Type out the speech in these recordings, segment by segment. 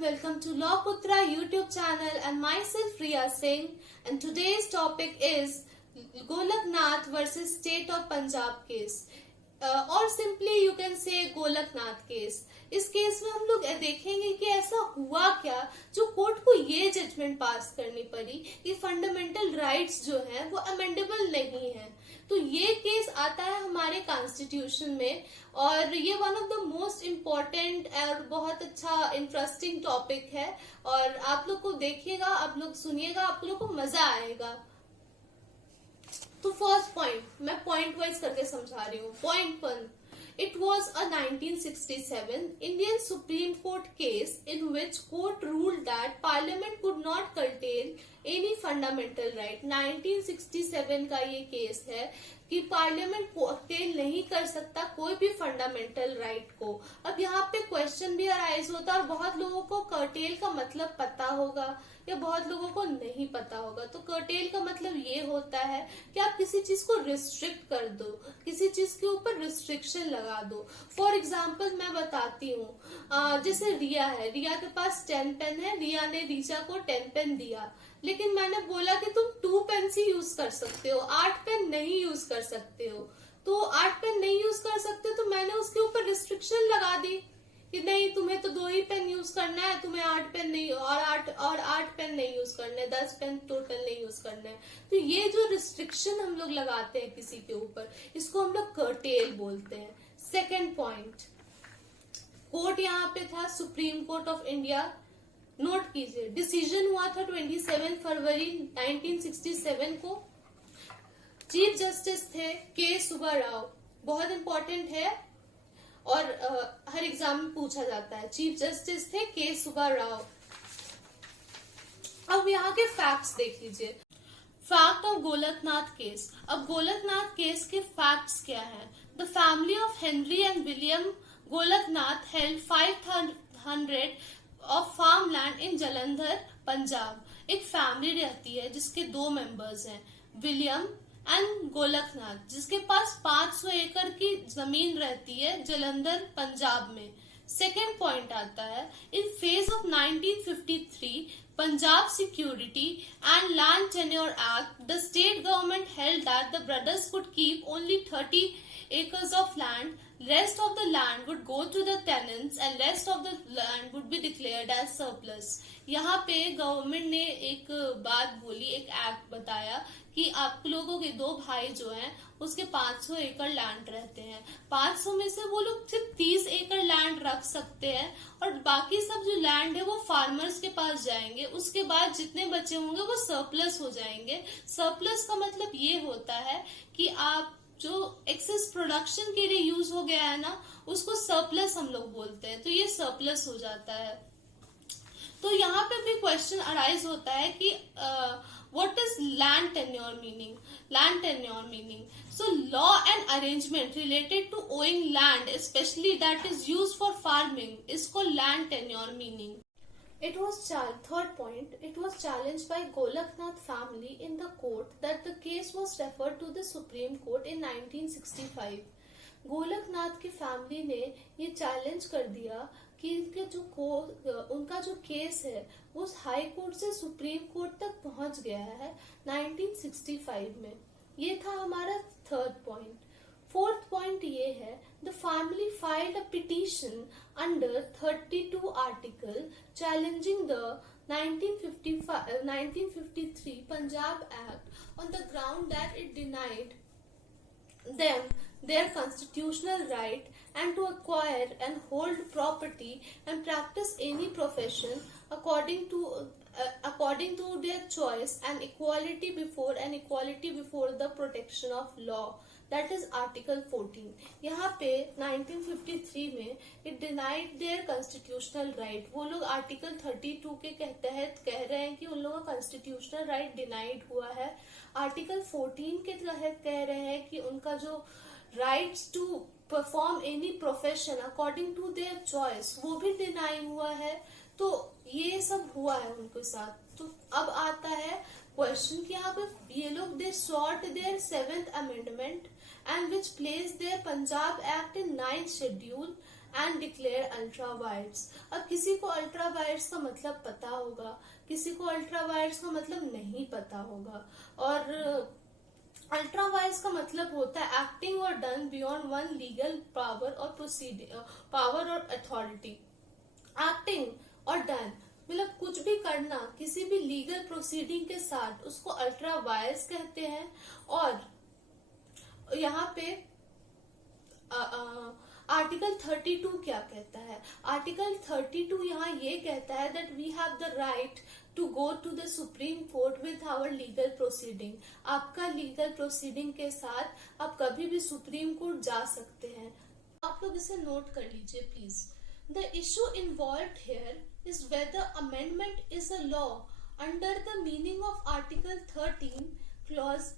welcome to Law Putra YouTube channel and myself Riya Singh, and today's topic is Golaknath versus State of Punjab case or simply you can say Golaknath case. इस case में हम लोग देखेंगे कि ऐसा हुआ क्या जो कोर्ट को ये जजमेंट पास करनी पड़ी कि फंडामेंटल राइट्स जो हैं वो अमेंडेबल नहीं है। तो ये केस आता है हमारे कॉन्स्टिट्यूशन में और ये one of the most important और बहुत अच्छा इंटरेस्टिंग टॉपिक है और आप लोग को देखिएगा, आप लोग सुनिएगा, आप लोग को मजा आएगा। तो फर्स्ट पॉइंट मैं पॉइंट वाइज करके समझा रही हूँ। Point 1, it was a 1967 Indian Supreme Court case in which court ruled that Parliament could not curtail any fundamental right। 1967 का ये केस है कि पार्लियामेंट कर्टेल नहीं कर सकता कोई भी फंडामेंटल राइट को। अब यहाँ पे क्वेश्चन भी अराइज होता है और बहुत लोगों को कर्टेल का मतलब पता होगा या बहुत लोगों को नहीं पता होगा। तो कर्टेल का मतलब ये होता है कि आप किसी चीज को रिस्ट्रिक्ट कर दो, किसी चीज के ऊपर रिस्ट्रिक्शन लगा दो। फॉर एग्जाम्पल मैं बताती हूँ, जैसे रिया है, रिया के पास 10 पेन है, रिया ने रीचा को 10 पेन दिया, लेकिन मैंने बोला कि तुम 2 पेन ही यूज कर सकते हो, 8 पेन नहीं यूज कर सकते हो। तो 8 पेन नहीं यूज कर सकते तो मैंने उसके ऊपर रिस्ट्रिक्शन लगा दी कि नहीं, तुम्हें तो 2 ही पेन यूज करना है, तुम्हें 8 पेन नहीं और 8 पेन नहीं यूज करने, 10 पेन टोटल नहीं यूज करना है। तो ये जो रिस्ट्रिक्शन हम लोग लगाते हैं किसी के ऊपर, इसको हम लोग कर्टेल बोलते हैं। सेकेंड पॉइंट, कोर्ट यहाँ पे था supreme court of India. Note कीजिए, डिसीजन हुआ था 27 फरवरी 1967 को। चीफ जस्टिस थे के सुब्बा राव, बहुत इंपॉर्टेंट है और हर एग्जाम में पूछा जाता है। चीफ जस्टिस थे के सुब्बा राव। अब यहाँ के फैक्ट्स देख लीजिए। Fact of Golaknath case. अब गोलकनाथ केस के फैक्ट्स क्या है? The family of Henry and William Golaknath held 500 of farm land in Jalandhar Punjab. एक फैमिली रहती है जिसके 2 मेंबर्स हैं, विलियम एंड गोलकनाथ, जिसके पास 500 एकड़ की जमीन रहती है जलंधर पंजाब में। सेकेंड पॉइंट आता है, in phase of 1953 Punjab security and land tenure act, the state government held that the brothers could keep only 30 acres of land, rest of the land would go to the tenants and rest of the land would be declared as surplus। यहाँ पे government ने एक बात बोली, एक act बताया कि आप लोगों के 2 भाई जो हैं उसके 500 एकड़ लैंड रहते हैं, 500 में से वो लोग सिर्फ 30 एकड़ लैंड रख सकते हैं और बाकी सब जो लैंड है वो फार्मर्स के पास जाएंगे। उसके बाद जितने बचे होंगे वो सरप्लस हो जाएंगे। सरप्लस का मतलब ये होता है कि आप जो एक्सेस प्रोडक्शन के लिए यूज हो गया है ना, उसको सरप्लस हम लोग बोलते हैं। तो ये सरप्लस हो जाता है। तो यहाँ पे भी क्वेश्चन अराइज होता है कि what is land tenure meaning. Land tenure meaning, so law and arrangement related to owing land specially that is use for farming, इसको land tenure meaning. Third point, it was challenged by Golaknath family in the court that the case was referred to the Supreme Court in 1965। Golaknath की family ने ये challenge कर दिया कि उनका जो case है वो हाई कोर्ट से सुप्रीम कोर्ट तक पहुंच गया है 1965 में। ये था हमारा थर्ड पॉइंट। फोर्थ पॉइंट ये है, the family filed a petition under 32 article challenging the 1953 Punjab act on the ground that it denied them their constitutional right and to acquire and hold property and practice any profession according to their choice and equality before the protection of law, that is article 14। यहाँ पे 1953 में it denied their constitutional right। वो लोग article 32 के तहत कह रहे हैं कि उन लोगों का constitutional right denied हुआ है। आर्टिकल 14 के तहत कह रहे हैं कि उनका जो rights to perform any profession according to their choice वो भी डिनाई हुआ है। तो ये सब हुआ है उनके साथ। तो अब आता है क्वेश्चन कि यहाँ पे ये लोग दे sought their 7th amendment and which placed their Punjab Act in 9th schedule and declare ultra vires। अब किसी को अल्ट्रा वायर्स का मतलब पता होगा, किसी को अल्ट्रा वायर्स का मतलब नहीं पता होगा। और अल्ट्रा वायर्स का मतलब होता है एक्टिंग और done beyond one legal power और प्रोसीडिंग पावर और अथॉरिटी। एक्टिंग और डन मतलब कुछ भी करना किसी भी लीगल प्रोसीडिंग के साथ, उसको अल्ट्रा वायर्स कहते हैं। और यहाँ पे आर्टिकल 32 क्या कहता है? आर्टिकल 32 यहाँ ये कहता है that we have the right to go to the supreme court with our legal proceeding. आपका लीगल प्रोसीडिंग के साथ आप कभी भी सुप्रीम कोर्ट जा सकते हैं। आप लोग इसे नोट कर लीजिए please. The issue involved here is whether amendment is a law under the meaning of Article 13, Clause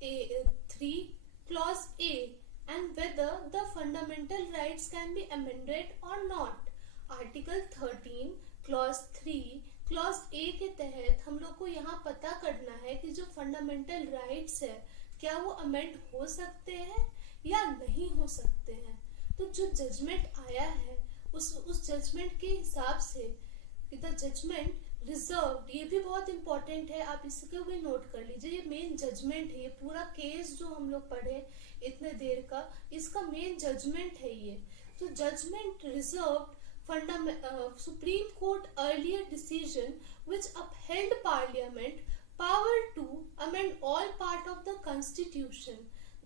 3, Clause A, and whether the fundamental rights can be amended or not. Article 13, Clause 3, Clause A के तहत हम लोग को यहाँ पता करना है कि जो फंडामेंटल राइट्स है क्या वो अमेंड हो सकते हैं या नहीं हो सकते हैं। तो जो जजमेंट आया है उस जजमेंट के हिसाब से द जजमेंट रिजर्व्ड, ये भी बहुत इंपॉर्टेंट है, आप इसको भी नोट कर लीजिए। ये मेन जजमेंट है, ये पूरा केस जो हम लोग पढ़े इतने देर का, इसका मेन जजमेंट है ये। तो judgement reserved supreme court earlier decision which upheld parliament power to amend all part of the constitution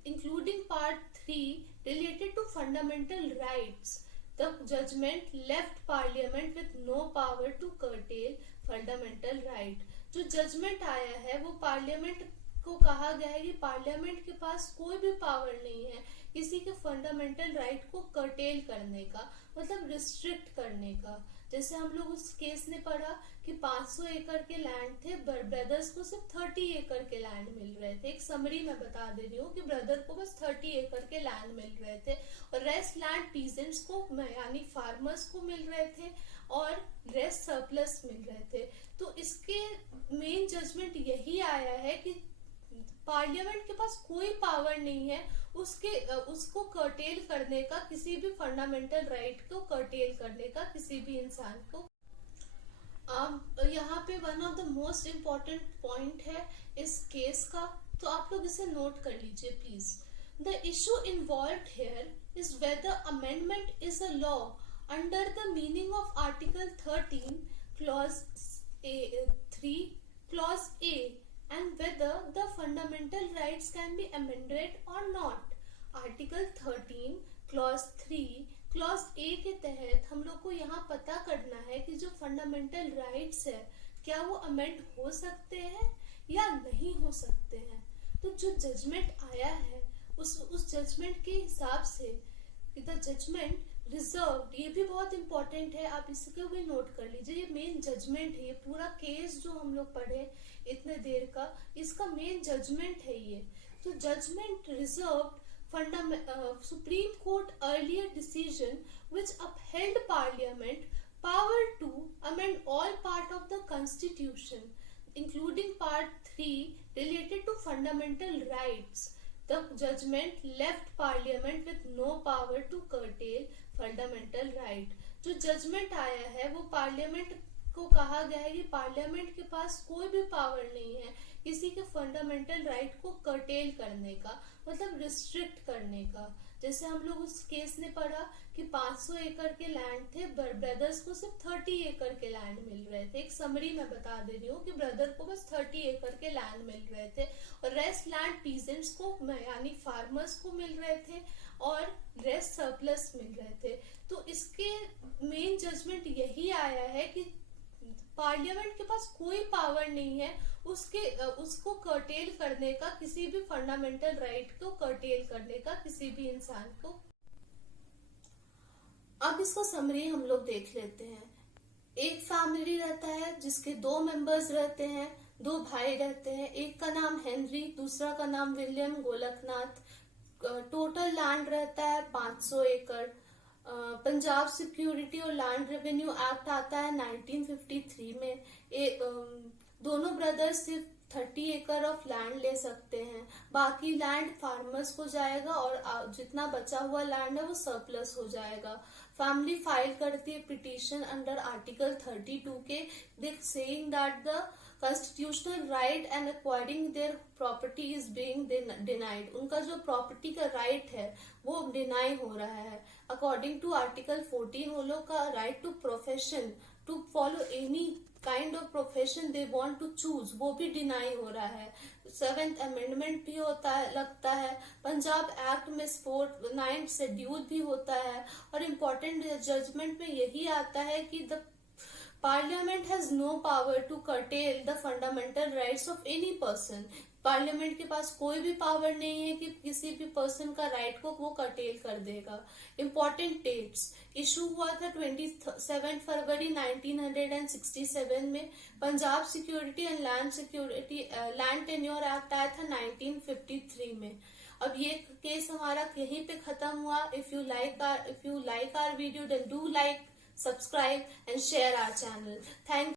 including part 3 related to fundamental rights. The judgment left parliament with no power to curtail fundamental right. जो judgement आया है वो parliament को कहा गया है कि parliament के पास कोई भी पावर नहीं है किसी के फंडामेंटल राइट को कर्टेल करने का, मतलब रिस्ट्रिक्ट करने का। जैसे हम लोग उस केस ने पढ़ा कि 500 एकड़ के लैंड थे, ब्रदर्स को सिर्फ 30 एकड़ के लैंड मिल रहे थे। एक समरी मैं बता दे रही हूँ कि ब्रदर को बस 30 एकड़ के लैंड मिल रहे थे और रेस्ट लैंड पीजेंट्स को यानी फार्मर्स को मिल रहे थे और रेस्ट सरप्लस मिल रहे थे। तो इसके मेन जजमेंट यही आया है कि पार्लियामेंट के पास कोई पावर नहीं है उसको कर्टेल करने का, किसी भी फंडामेंटल राइट को कर्टेल करने का किसी भी इंसान को। यहाँ पे one of the most important point है इस केस का, तो आप लोग इसे नोट कर लीजिए please. The issue involved here is whether amendment is a law under the meaning of article 13 clause 3 clause A and whether the fundamental rights can be amended or not. Article 13 Clause 3 Clause A के तहत हम लोग को यहाँ पता करना है कि जो फंडामेंटल राइट्स है क्या वो अमेंड हो सकते हैं या नहीं हो सकते हैं। तो जो जजमेंट आया है उस जजमेंट के हिसाब से द जजमेंट रिजर्व्ड, ये भी बहुत इंपॉर्टेंट है, आप इसको भी नोट कर लीजिए। ये मेन जजमेंट है, ये पूरा केस जो हम लोग पढ़े इतने देर का, इसका मेन जजमेंट है ये। तो judgement reserved supreme court earlier decision which upheld parliament power to amend all part of the constitution including part 3 related to fundamental rights. The judgment left parliament with no power to curtail fundamental right. जो judgement आया है वो parliament को कहा गया है कि parliament के पास कोई भी पावर नहीं है किसी के फंडामेंटल राइट को कर्टेल करने का, मतलब रिस्ट्रिक्ट करने का। जैसे हम लोग उस केस ने पढ़ा कि 500 एकड़ के लैंड थे, ब्रदर्स को सिर्फ 30 एकड़ के लैंड मिल रहे थे। एक समरी मैं बता दे रही हूँ कि ब्रदर को बस 30 एकड़ के लैंड मिल रहे थे और रेस्ट लैंड पीजेंट्स को यानी फार्मर्स को मिल रहे थे और रेस्ट सरप्लस मिल रहे थे। तो इसके मेन जजमेंट यही आया है कि पार्लियामेंट के पास कोई पावर नहीं है उसको कर्टेल करने का, किसी भी फंडामेंटल राइट को कर्टेल करने का किसी भी इंसान को। अब इसका समरी हम लोग देख लेते हैं। एक फैमिली रहता है जिसके 2 मेंबर्स रहते हैं, 2 भाई रहते हैं। एक का नाम हेनरी, दूसरा का नाम विलियम गोलकनाथ। टोटल लैंड रहता है 500 एकड़। पंजाब सिक्योरिटी और लैंड रेवेन्यू एक्ट आता है 1953 में। दोनों ब्रदर्स सिर्फ 30 एकड़ ऑफ लैंड ले सकते हैं, बाकी लैंड फार्मर्स को जाएगा और जितना बचा हुआ लैंड है वो सरप्लस हो जाएगा। फैमिली फाइल करती है पिटीशन अंडर आर्टिकल 32 के, they saying that the constitutional right and acquiring their property is being denied. उनका जो प्रॉपर्टी का राइट है वो डिनाई हो रहा है. अकॉर्डिंग टू आर्टिकल 14 वो लोग का right to profession, to follow any kind of profession they want to choose, वो भी डिनाई हो रहा है. 7th अमेंडमेंट भी होता है, लगता है. पंजाब एक्ट में 9th शेड्यूल भी होता है. और इम्पोर्टेंट जजमेंट में यही आता है कि the Parliament has no power to curtail the fundamental rights of any person. Parliament के पास कोई भी पावर नहीं है कि किसी भी पर्सन का राइट को वो कर्टेल कर देगा. इम्पोर्टेंट डेट्स, इशू हुआ था 27 फरवरी 1967 में. Punjab security and land tenure act आया था 1953 में. अब ये केस हमारा यहीं पे खत्म हुआ. If you like our video then do like, subscribe and share our channel. Thank